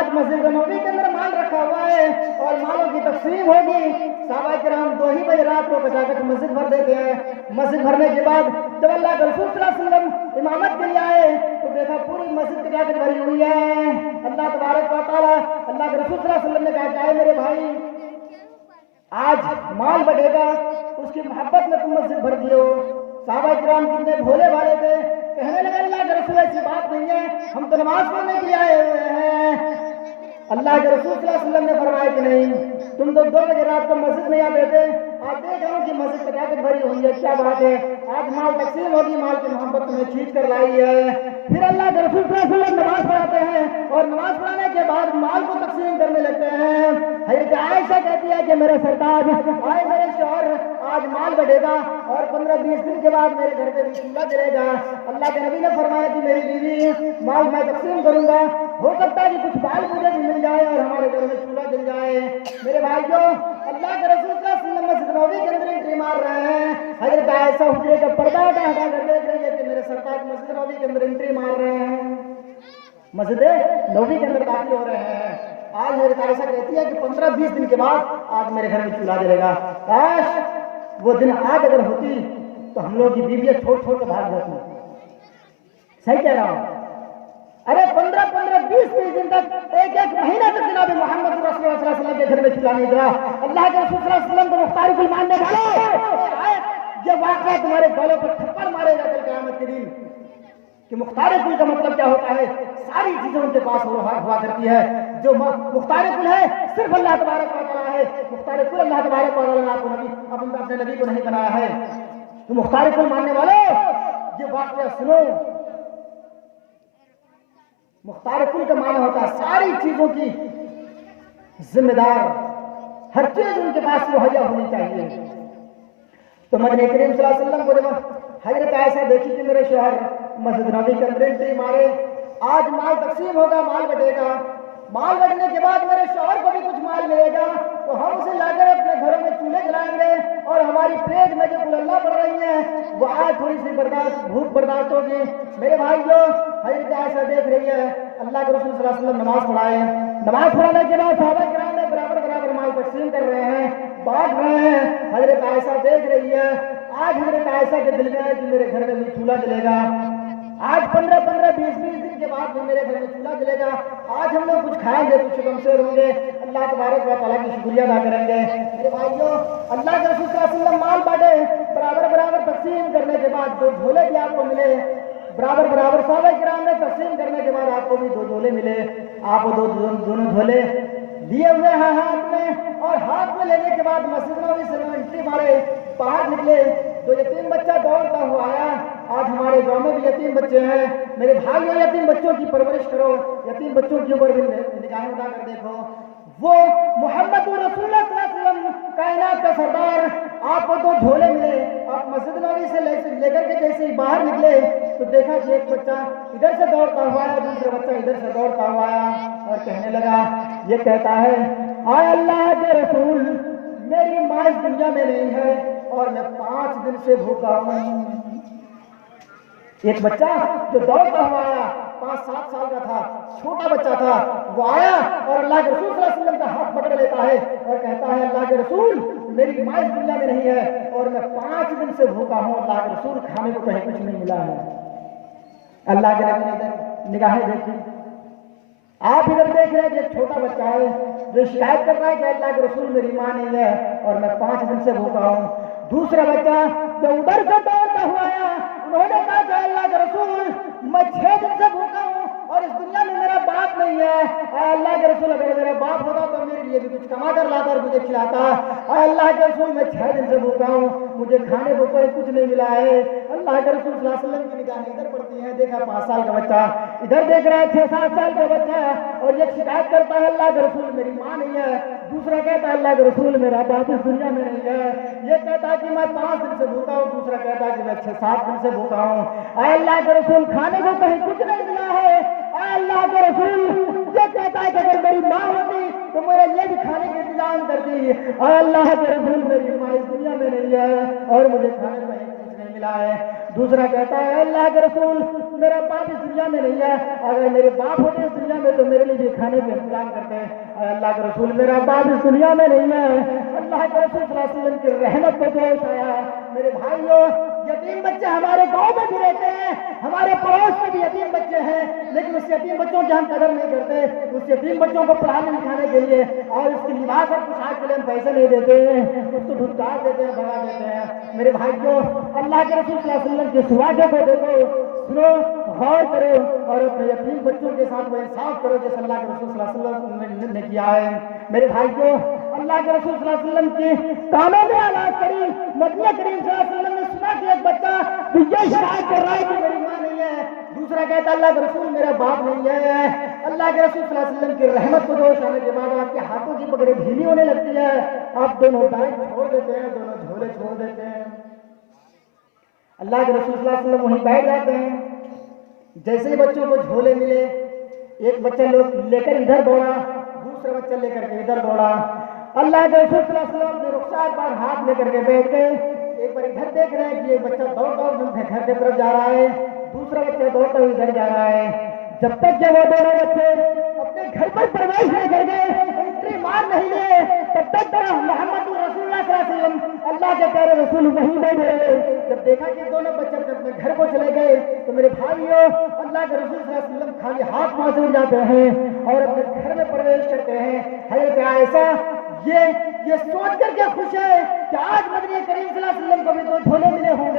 آج مسجد نبوی کے اندر مال رکھا ہوا ہے اور مالوں کی تقسیم ہوگی. صحابہ کرام 2 ہی بجے رات کو بچا کر مسجد بھر دیتے ہیں. مسجد بھرنے کے بعد جب اللہ کے رسول صلی اللہ علیہ وسلم امامت کے لیے آئے تو دیکھا پوری مسجد کی جاکت بھری ہوئی ہے. اللہ تبارک و تعالیٰ اللہ کے رسول صلی اللہ علیہ وسلم نے کہا کہ اے میرے بھائی آج مال بڑھے گا, اس کی محبت میں تم مسجد بھر دیو. صحابہ کرام کتنے بھولے بھالے تھے, کہنے لگے اللہ کے رسول ایسی بات نہیں ہے, ہم تو نماز پڑھنے کے لیے آئے ہوئے ہیں. اللہ کے رسول صلی اللہ علیہ وسلم نے فرمایا کہ نہیں, تم تو 2 بجے رات کو مسجد میں آتے تھے, آپ دیکھ رہے ہو کہ مسجد کی جاکت بھری ہوئی ہے, کیا بات ہے, آج مال تقسیم ہوگی, مال کی محبت تمہیں کھینچ کر لائی ہے. پھر اللہ کے رسول صلی اللہ علیہ وسلم نماز پڑھاتے ہیں اور نماز پڑھانے کے بعد مال کو تقسیم کرنے لگتے ہیں. حضرت عائشہ کہتی ہے کہ میرے سرتاج آئے میرے شوہر آج مال بڑھے گا اور 15-20 دن کے بعد میرے گھر پہ بھی چولہا جلے گا. اللہ کے نبی نے فرمایا کہ میری بیوی مال میں تقسیم کروں گا, ہو سکتا ہے کہ کچھ مال مجھے بھی مل جائے اور ہمارے گھر میں چولہا جل جائے. میرے بھائیوں اللہ کے رسول صلی اللہ علیہ وسلم مسجد نبوی کے اندر انٹری مار رہے ہیں. حضرت عائشہ حجرے کا پردہ ہٹا کر دیکھ رہی ہے کہ میرے سرتاج مسجد نبوی کے اندر انٹری مار رہے ہیں, مسجد نبوی کے اندر داخل ہو رہے ہیں. آج حضرت عائشہ کہتی ہے کہ 15-20 دن کے بعد آج میرے گھر میں چولہا جلے گا. کاش وہ دن آج اگر ہوتی تو ہم لوگ کی بیویاں چھوڑ کے بھاگ جاتی. صحیح کہہ رہا ہوں. ارے 15-20 دن تک ایک مہینہ تک جناب محمد رسول اللہ صلی اللہ علیہ وسلم کے گھر میں چولہا نہیں جلا. اللہ کے رسول صلی اللہ علیہ وسلم کو مختار کل ماننے والے یہ واقعہ تمہارے بالوں پر تھپڑ مارے گا کل قیامت کے دن کہ مختار کل کا مطلب کیا ہوتا ہے. ساری چیزیں ان کے پاس ہوا کرتی ہے. جو مختار کل ہے صرف اللہ تبارک و تعالیٰ ہے. مختار کل اللہ تبارک و تعالیٰ نے آپ کو اپنے نبی کو نہیں بنایا ہے. تو مختار کل ماننے والے یہ واقعہ سنو. مختار کل کا معنی ہوتا ہے ساری چیزوں کی ذمہ دار, ہر چیز ان کے پاس مہیا ہونی چاہیے. تو مدنی کریم صلی اللہ علیہ وسلم کو جب حضرت عائشہ دیکھی کہ میرے شوہر مسجد نبوی کے اندر انٹری مارے, آج مال تقسیم ہوگا, مال بٹے گا, مال بٹنے کے بعد میرے شوہر کو بھی کچھ مال ملے گا تو ہم اسے لا کر اپنے گھروں میں چولہے جلائیں گے اور ہماری پیٹ میں جو کل اللہ پڑ رہی ہیں وہ آج تھوڑی سی بھوک برداشت ہوگی. میرے بھائیوں حضرت عائشہ دیکھ رہی ہے اللہ کے رسول صلی اللہ علیہ وسلم نماز پڑھائے, نماز پڑھانے کے بعد صحابہ کرام میں برابر مال تقسیم کر رہے ہیں, بانٹ رہے ہیں. حضرت عائشہ دیکھ رہی ہے, آج حضرت عائشہ کے دل میں ہے کہ میرے گھر میں بھی چولہا جلے گا, آج 15-20 دن کے بعد بھی میرے گھر میں چولہا جلے گا, آج ہم لوگ کچھ کھائیں گے, کچھ شکمشیر ہوں گے, اللہ تبارک و تعالیٰ کی شکریہ ادا کریں گے. میرے بھائیوں اللہ کے رسول صلی اللہ علیہ وسلم مال بانٹے, برابر تقسیم کرنے کے بعد 2 جھولے بھی آپ کو ملے, برابر صحابہ کرام نے تقسیم کرنے کے بعد آپ کو بھی 2 جھولے ملے. آپ کو دونوں جھولے لیے ہوئے ہیں ہاتھ میں, اور ہاتھ میں لینے کے بعد مسجد نبوی سے انٹری مارے, باہر نکلے تو یتیم بچہ دوڑتا ہوا آیا. آج ہمارے گاؤں میں بھی یتیم بچے ہیں. میرے بھائیوں یتیم بچوں کی پرورش کرو, یتیم بچوں کے اوپر بھی نگاہیں اٹھا کر دیکھو. وہ محمد رسول اللہ صلی اللہ علیہ وسلم کائنات کا سردار, آپ کو 2 جھولے ملے, آپ مسجد نبوی سے لے کر کے جیسے ہی باہر نکلے تو دیکھا کہ ایک بچہ ادھر سے دوڑتا ہوا آیا, دوسرا بچہ ادھر سے دوڑتا ہوا آیا اور کہنے لگا, یہ کہتا ہے اے اللہ کے رسول میری ماں اس دنیا میں نہیں ہے اور میں 5 دن سے بھوکا ہوں. ایک بچہ جو دوڑتا ہوا آیا 5-7 سال کا تھا, چھوٹا بچہ تھا, وہ آیا اور اللہ کے رسول صلی اللہ علیہ وسلم کا ہاتھ پکڑ لیتا ہے اور کہتا ہے اللہ کے رسول میری ماں اس دنیا میں نہیں ہے اور میں 5 دن سے بھوکا ہوں. اللہ کے رسول کھانے کو کہیں کچھ نہیں ملا ہے. اللہ کے نبی نے نگاہیں دیکھی, آپ ادھر دیکھ رہے ہیں کہ ایک چھوٹا بچہ ہے جو شکایت کر رہا ہے کہ اللہ کے رسول میری ماں نہیں ہے اور میں 5 دن سے بھوکا ہوں. دوسرا بچہ جو ادھر سے دوڑتا ہوا آیا, انہوں نے کہا کہ اللہ کے رسول میں 6 دن سے بھوکا ہوں اور اس دنیا میں میرا باپ نہیں ہے. اے اللہ کے رسول اگر میرا باپ ہوتا تو میرے لیے بھی کچھ کما کر لاتا اور مجھے کھلاتا. اے اللہ کے رسول میں 6 دن سے بھوکا ہوں, مجھے کھانے کو کوئی کچھ نہیں ملا ہے. اللہ کے رسول صلی اللہ علیہ وسلم کی نگاہیں ادھر پڑتی ہیں, دیکھا 5 سال کا بچہ, ادھر دیکھ رہا ہے 6-7 سال کا بچہ اور یہ شکایت کرتا ہے اللہ کے رسول میری ماں نہیں ہے. دوسرا کہتا ہے اللہ کے رسول میرا باپ اس دنیا میں نہیں ہے. یہ کہتا ہے کہ میں 5 دن سے بھوکا ہوں, دوسرا کہتا ہے کہ میں 6-7 دن سے بھوکا ہوں. اے اللہ کے رسول کھانے کو کہیں کچھ نہیں ملا ہے. اے اللہ کے رسول یہ کہتا ہے کہ اگر میری ماں ہوتی تو میرے لیے بھی کھانے کا انتظام کرتی. اے اللہ کے رسول میری ماں اس دنیا میں نہیں ہے اور مجھے کھانے کو کہیں کچھ نہیں ملا ہے. دوسرا کہتا ہے اللہ کے رسول میرا باپ اس دنیا میں نہیں ہے، اگر میرے باپ ہوتے اس دنیا میں تو میرے لیے بھی کھانے کا انتظام کرتے ہیں۔ اے اللہ کے رسول میرا باپ اس دنیا میں نہیں ہے۔ اللہ کے رسول صلی اللہ علیہ وسلم کی رحمت پہ پیش آیا۔ میرے بھائیوں، یتیم بچے ہمارے گاؤں میں بھی رہتے ہیں، ہمارے پڑوس میں بھی یتیم بچے ہیں، لیکن اس یتیم بچوں کی ہم قدر نہیں کرتے۔ اس یتیم بچوں کو پڑھانے لکھانے کے لیے اور اس کی لباس اور پوشاک کے لیے ہم پیسے نہیں دیتے ہیں، اس کو دھتکار دیتے ہیں، بھگا دیتے ہیں۔ میرے بھائیوں، اللہ کے رسول صلی اللہ علیہ وسلم کے سواگے کو دیکھو، سنو، غور کرو اور اپنے یتیم بچوں کے ساتھ وہ انصاف کرو جیسے اللہ کے رسول صلی اللہ علیہ وسلم نے کیا ہے۔ میرے بھائیوں، اللہ کے رسول صلی اللہ علیہ وسلم کی کانوں میں آواز کری، نبی کریم صلی اللہ علیہ وسلم نے سنا کہ ایک بچہ یہ شکایت کر رہا ہے کہ میری ماں نہیں ہے، دوسرا کہتا اللہ کے رسول میرا باپ نہیں ہے۔ اللہ کے رسول صلی اللہ علیہ وسلم کی رحمت کو دوش آنے کے بعد آپ کے ہاتھوں کی پکڑی ڈھیلی ہونے لگتی ہے، آپ دونوں بیگ چھوڑ دیتے ہیں، دونوں جھولے چھوڑ دیتے ہیں۔ اللہ کے رسول صلی اللہ علیہ وسلم وہیں بیٹھ جاتے ہیں۔ جیسے ہی بچوں کو جھولے ملے، ایک بچہ لوگ لے کر ادھر دوڑا، دوسرا بچہ لے کر کے ادھر دوڑا۔ اللہ کے رسول صلی اللہ علیہ وسلم نے رخسار پر ہاتھ لے کر کے بیٹھ گئے۔ ایک بار ادھر دیکھ رہے ہیں کہ یہ بچہ دوڑ گھر کی طرف جا رہا ہے، دوسرا بچہ دوڑتا ہوا ادھر جا رہا ہے۔ جب تک کہ وہ دونوں بچے اپنے گھر پر پرویش نہیں کر گئے، انٹری مار نہیں لیے، تب تک محمد رسول اللہ صلی اللہ علیہ وسلم اللہ کے پیارے رسول وہیں بیٹھے رہے۔ جب دیکھا کہ دونوں بچے اپنے گھر کو چلے گئے تو میرے بھائیوں، اللہ کے رسول صلی اللہ علیہ وسلم خالی ہاتھ وہاں سے اٹھ جاتے ہیں اور اپنے گھر میں پرویش کرتے ہیں۔ حضرت عائشہ یہ سوچ کر کے خوش ہے کہ آج مدنی کریم صلی اللہ علیہ وسلم کو بھی دو جھولے ملے ہوں گے۔